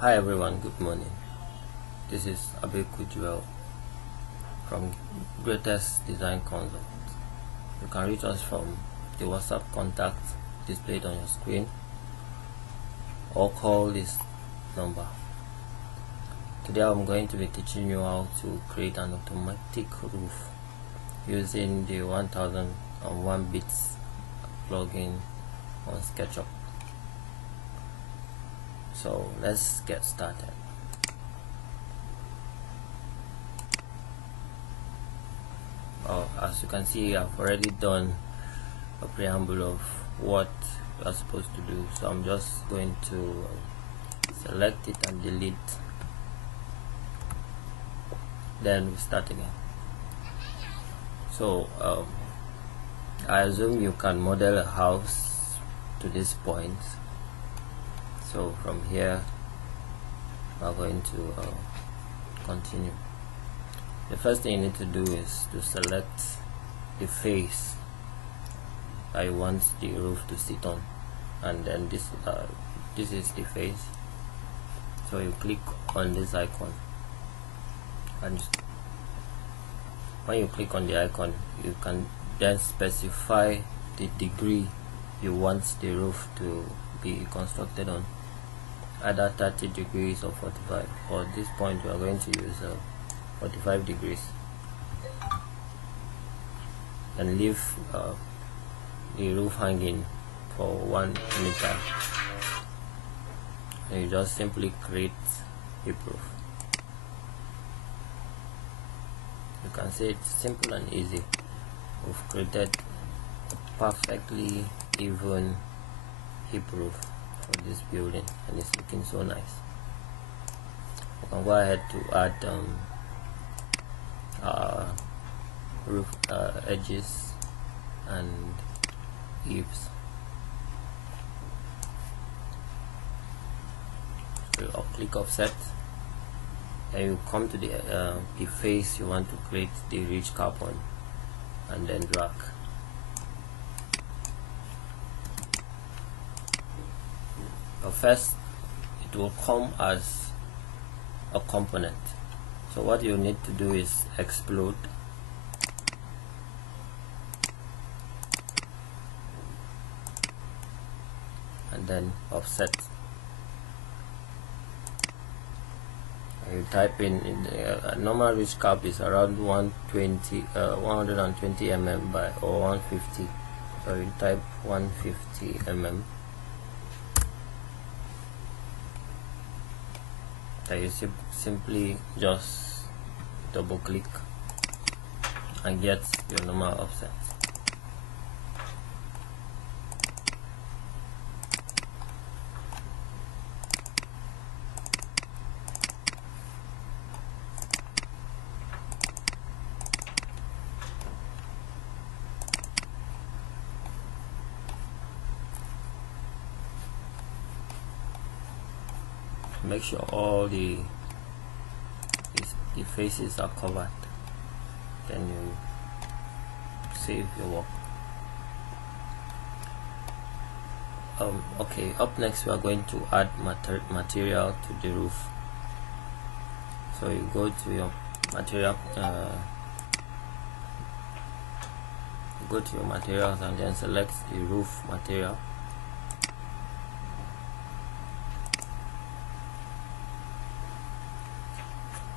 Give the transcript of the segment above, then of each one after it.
Hi everyone, good morning. This is Abe from GREYTEST Design Consult. You can reach us from the WhatsApp contact displayed on your screen or call this number. Today I'm going to be teaching you how to create an automatic roof using the 1001 bits plugin on Sketchup. So let's get started. As you can see, I've already done a preamble of what you are supposed to do, so I'm just going to select it and delete, then we start again. So I assume you can model a house to this point. So from here we're going to continue. The first thing you need to do is to select the face that you want the roof to sit on, and then this is the face. So you click on this icon, and when you click on the icon, you can then specify the degree you want the roof to be constructed on, either 30 degrees or 45. For this point we are going to use 45 degrees, and leave the roof hanging for 1 meter, and you just simply create a roof. You can see it's simple and easy. We've created a perfectly even hip roof for this building, and it's looking so nice. You can go ahead to add roof edges and eaves. So I'll click offset, and you come to the face you want to create the ridge cap on, and then drag. But first it will come as a component, so what you need to do is explode, and then offset. You type in the normal ridge cap is around 120 mm by or 150, so you type 150 mm. So you simply just double click and get your normal offset. Make sure all the faces are covered, then you save your work. Okay, up next we are going to add material to the roof. So you go to your material, go to your materials, and then select the roof material.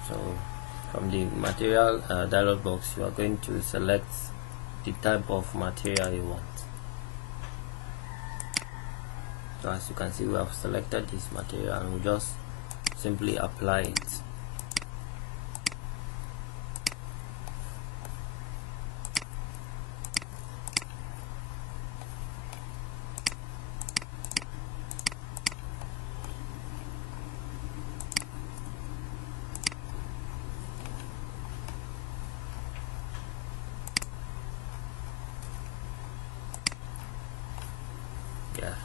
So from the material dialog box, you are going to select the type of material you want. So as you can see, we have selected this material, and we just simply apply it. Yeah,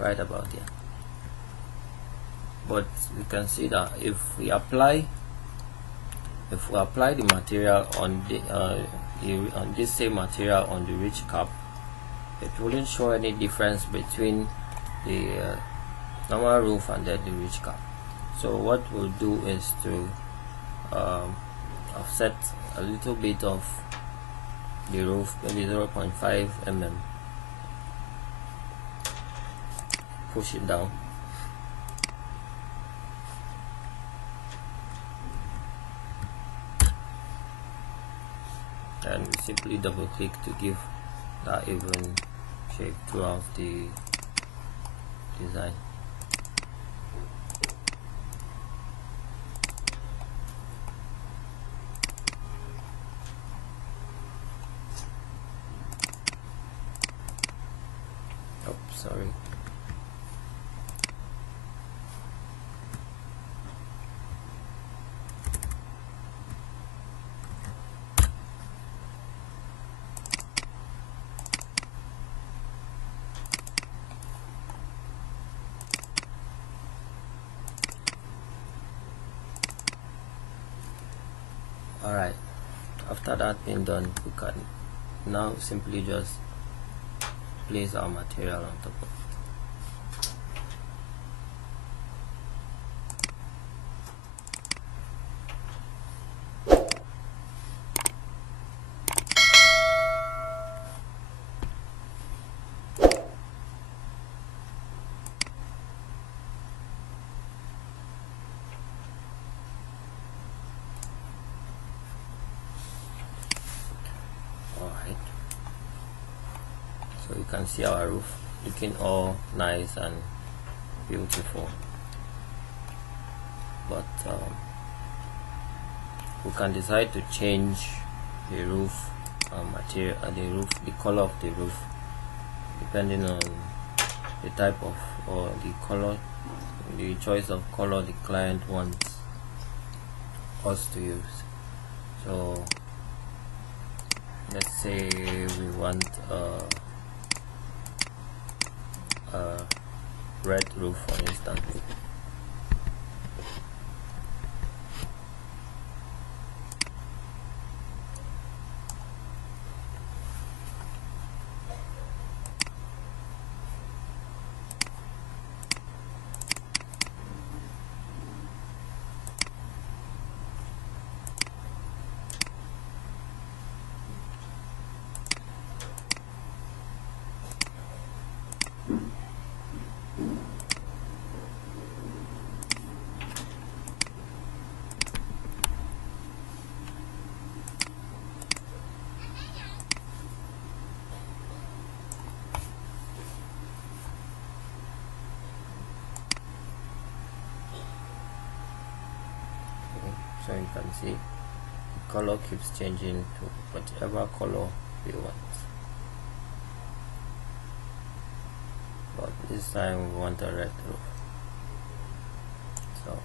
right about here. But we can see that if we apply the material on this same material on the ridge cap, it wouldn't show any difference between the normal roof and then the ridge cap. So what we'll do is to offset a little bit of the roof, maybe 0.5 mm, push it down, and we simply double click to give that even shape throughout the design. Oh, sorry. Alright, after that being done, we can now simply just place our material on top of it. So you can see our roof looking all nice and beautiful, but we can decide to change the roof material, the color of the roof, depending on the type of, or the color, the choice of color the client wants us to use. So let's say we want a red roof, for instance. So you can see the color keeps changing to whatever color we want, but this time we want a red roof. So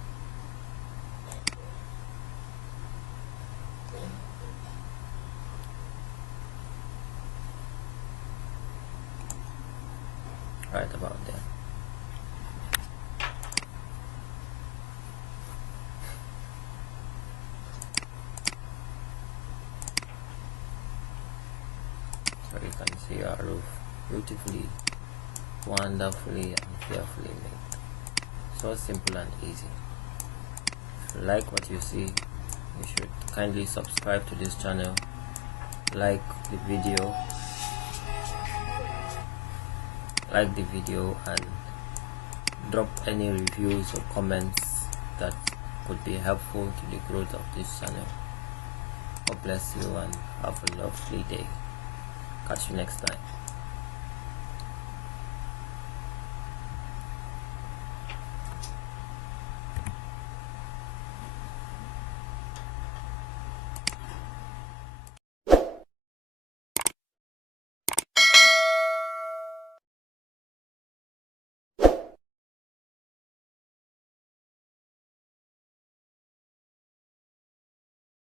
right about there. So you can see our roof beautifully, wonderfully and carefully made. So simple and easy. If you like what you see, you should kindly subscribe to this channel, like the video, and drop any reviews or comments that could be helpful to the growth of this channel. God bless you and have a lovely day. Catch you next time.